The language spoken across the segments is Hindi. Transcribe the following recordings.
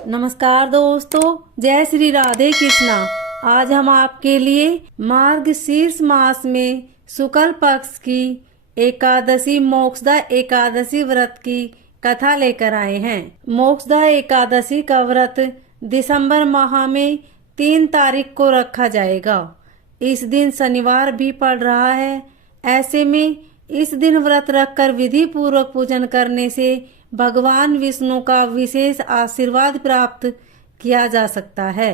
नमस्कार दोस्तों, जय श्री राधे कृष्णा। आज हम आपके लिए मार्गशीर्ष मास में शुक्ल पक्ष की एकादशी मोक्षदा एकादशी व्रत की कथा लेकर आए हैं। मोक्षदा एकादशी का व्रत दिसंबर माह में 3 तारीख को रखा जाएगा। इस दिन शनिवार भी पड़ रहा है। ऐसे में इस दिन व्रत रखकर विधि पूर्वक पूजन करने से भगवान विष्णु का विशेष आशीर्वाद प्राप्त किया जा सकता है।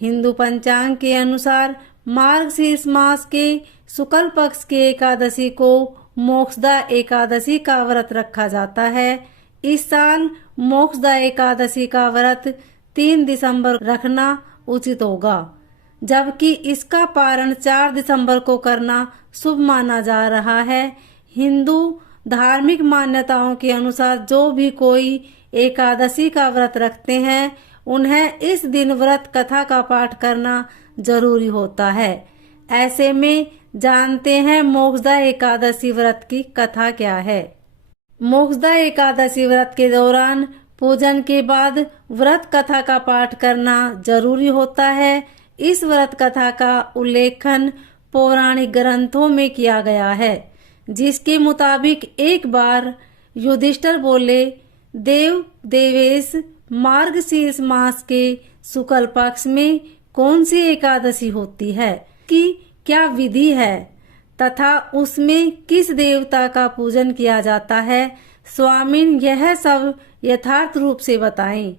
हिंदू पंचांग के अनुसार मार्गशीर्ष मास के शुक्ल पक्ष के एकादशी को मोक्षदा एकादशी का व्रत रखा जाता है। इस साल मोक्षदा एकादशी का व्रत 3 दिसंबर रखना उचित होगा, जबकि इसका पारण 4 दिसंबर को करना शुभ माना जा रहा है। हिंदू धार्मिक मान्यताओं के अनुसार जो भी कोई एकादशी का व्रत रखते हैं, उन्हें इस दिन व्रत कथा का पाठ करना जरूरी होता है। ऐसे में जानते हैं मोक्षदा एकादशी व्रत की कथा क्या है। मोक्षदा एकादशी व्रत के दौरान पूजन के बाद व्रत कथा का पाठ करना जरूरी होता है। इस व्रत कथा का उल्लेखन पौराणिक ग्रंथों में किया गया है, जिसके मुताबिक एक बार युधिष्ठिर बोले, देव देवेश, मार्गशीर्ष मास के शुक्ल पक्ष में कौन सी एकादशी होती है, कि क्या विधि है तथा उसमें किस देवता का पूजन किया जाता है। स्वामिन यह सब यथार्थ रूप से बताएं।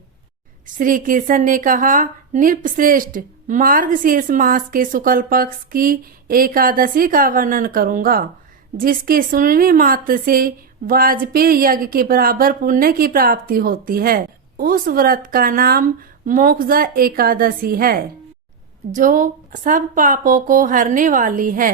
श्री कृष्ण ने कहा, नृपश्रेष्ठ, मार्गशीर्ष मास के शुक्ल पक्ष की एकादशी का वर्णन करूंगा, जिसके सुनने मात्र से वाजपेयी यज्ञ के बराबर पुण्य की प्राप्ति होती है। उस व्रत का नाम मोक्षदा एकादशी है, जो सब पापों को हरने वाली है।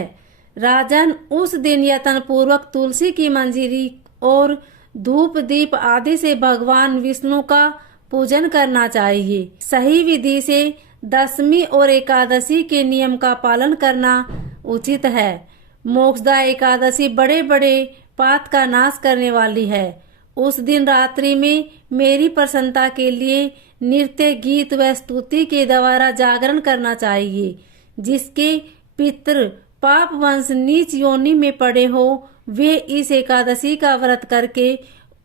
राजन, उस दिन यत्न पूर्वक तुलसी की मंजरी और धूप दीप आदि से भगवान विष्णु का पूजन करना चाहिए। सही विधि से दशमी और एकादशी के नियम का पालन करना उचित है। मोक्षदा एकादशी बड़े बड़े पाप का नाश करने वाली है। उस दिन रात्रि में मेरी प्रसन्नता के लिए नृत्य, गीत व स्तुति के द्वारा जागरण करना चाहिए। जिसके पितृ पाप वंश नीच योनि में पड़े हो, वे इस एकादशी का व्रत करके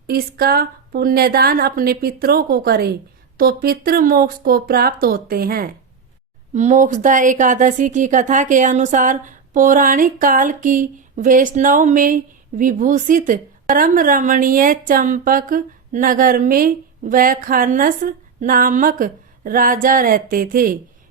इसका पुण्यदान अपने पितरों को करें, तो पितृ मोक्ष को प्राप्त होते हैं। मोक्षदा एकादशी की कथा के अनुसार पौराणिक काल की वैष्णव में विभूषित परम रमणीय चंपक नगर में वैखानस नामक राजा रहते थे।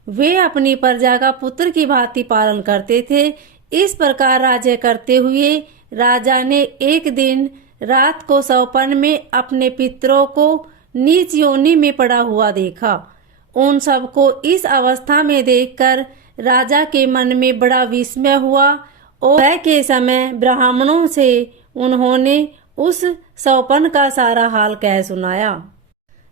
वे अपनी प्रजा का पुत्र की भांति पालन करते थे। इस प्रकार राज्य करते हुए राजा ने एक दिन रात को सौपन में अपने पितरों को नीच योनि में पड़ा हुआ देखा। उन सबको इस अवस्था में देखकर राजा के मन में बड़ा विस्मय हुआ और वह के समय ब्राह्मणों से उन्होंने उस सौपन का सारा हाल कह सुनाया।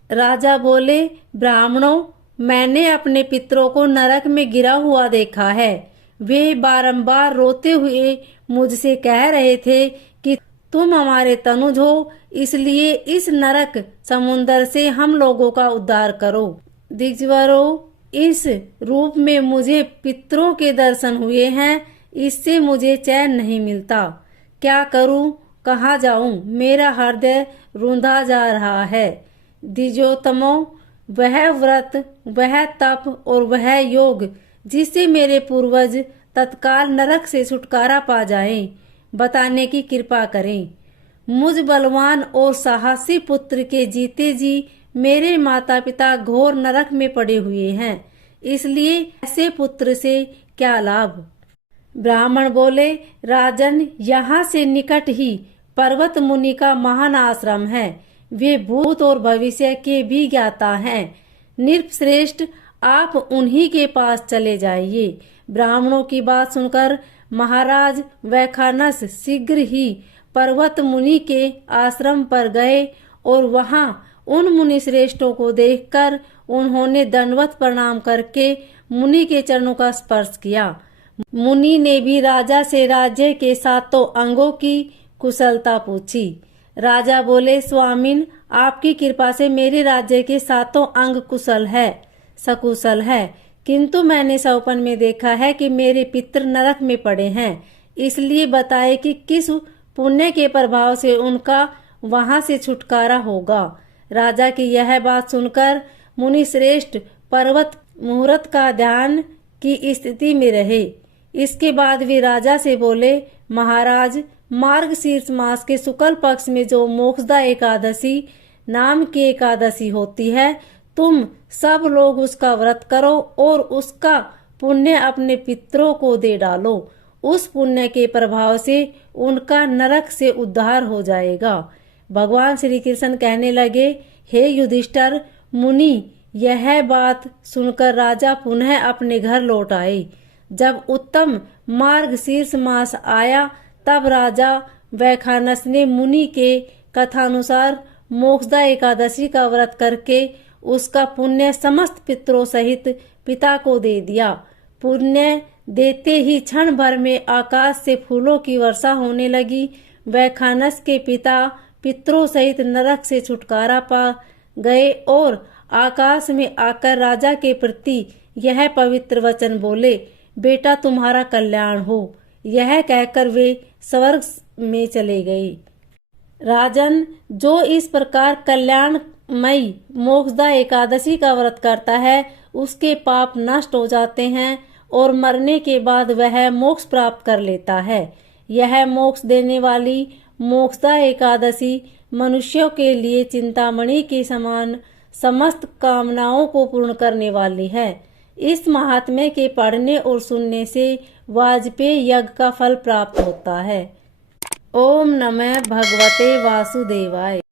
राजा बोले, ब्राह्मणों, मैंने अपने पितरों को नरक में गिरा हुआ देखा है। वे बारंबार रोते हुए मुझसे कह रहे थे कि तुम हमारे तनुज हो, इसलिए इस नरक समुद्र से हम लोगों का उद्धार करो। दिग्वरों, इस रूप में मुझे पितरों के दर्शन हुए हैं, इससे मुझे चैन नहीं मिलता। क्या करूं, कहाँ जाऊं, मेरा हृदय रूंधा जा रहा है। द्विजोतमो, वह व्रत, वह तप और वह योग जिससे मेरे पूर्वज तत्काल नरक से छुटकारा पा जाएं, बताने की कृपा करें। मुझ बलवान और साहसी पुत्र के जीते जी मेरे माता पिता घोर नरक में पड़े हुए हैं, इसलिए ऐसे पुत्र से क्या लाभ। ब्राह्मण बोले, राजन, यहाँ से निकट ही पर्वत मुनि का महान आश्रम है। वे भूत और भविष्य के भी ज्ञाता हैं। नृपश्रेष्ठ, आप उन्हीं के पास चले जाइए। ब्राह्मणों की बात सुनकर महाराज वैखानस शीघ्र ही पर्वत मुनि के आश्रम पर गए और वहां उन मुनि श्रेष्ठों को देखकर उन्होंने दंडवत प्रणाम करके मुनि के चरणों का स्पर्श किया। मुनि ने भी राजा से राज्य के 7 अंगों की कुशलता पूछी। राजा बोले, स्वामिन, आपकी कृपा से मेरे राज्य के 7 अंग सकुशल है, किंतु मैंने सपन में देखा है कि मेरे पितर नरक में पड़े हैं। इसलिए बताए कि किस पुण्य के प्रभाव से उनका वहां से छुटकारा होगा। राजा की यह बात सुनकर मुनि श्रेष्ठ पर्वत मुहूर्त का ध्यान की स्थिति में रहे। इसके बाद वे राजा से बोले, महाराज, मार्गशीर्ष मास के शुक्ल पक्ष में जो मोक्षदा एकादशी नाम की एकादशी होती है, तुम सब लोग उसका व्रत करो और उसका पुण्य अपने पितरों को दे डालो। उस पुण्य के प्रभाव से उनका नरक से उद्धार हो जाएगा। भगवान श्री कृष्ण कहने लगे, हे युधिष्ठिर मुनि, यह बात सुनकर राजा पुनः अपने घर लौट आए। जब उत्तम मार्गशीर्ष मास आया, तब राजा वैखानस ने मुनि के कथानुसार मोक्षदा एकादशी का व्रत करके उसका पुण्य समस्त पितरों सहित पिता को दे दिया। पुण्य देते ही क्षण भर में आकाश से फूलों की वर्षा होने लगी। वैखानस के पिता पितरों सहित नरक से छुटकारा पा गए और आकाश में आकर राजा के प्रति यह पवित्र वचन बोले, बेटा, तुम्हारा कल्याण हो। यह कहकर वे स्वर्ग में चले गए। राजन, जो इस प्रकार कल्याणमयी मोक्षदा एकादशी का व्रत करता है, उसके पाप नष्ट हो जाते हैं और मरने के बाद वह मोक्ष प्राप्त कर लेता है। यह मोक्ष देने वाली मोक्षदा एकादशी मनुष्यों के लिए चिंतामणि के समान समस्त कामनाओं को पूर्ण करने वाली है। इस महात्म्य के पढ़ने और सुनने से वाजपेयी यज्ञ का फल प्राप्त होता है। ओम नमः भगवते वासुदेवाय।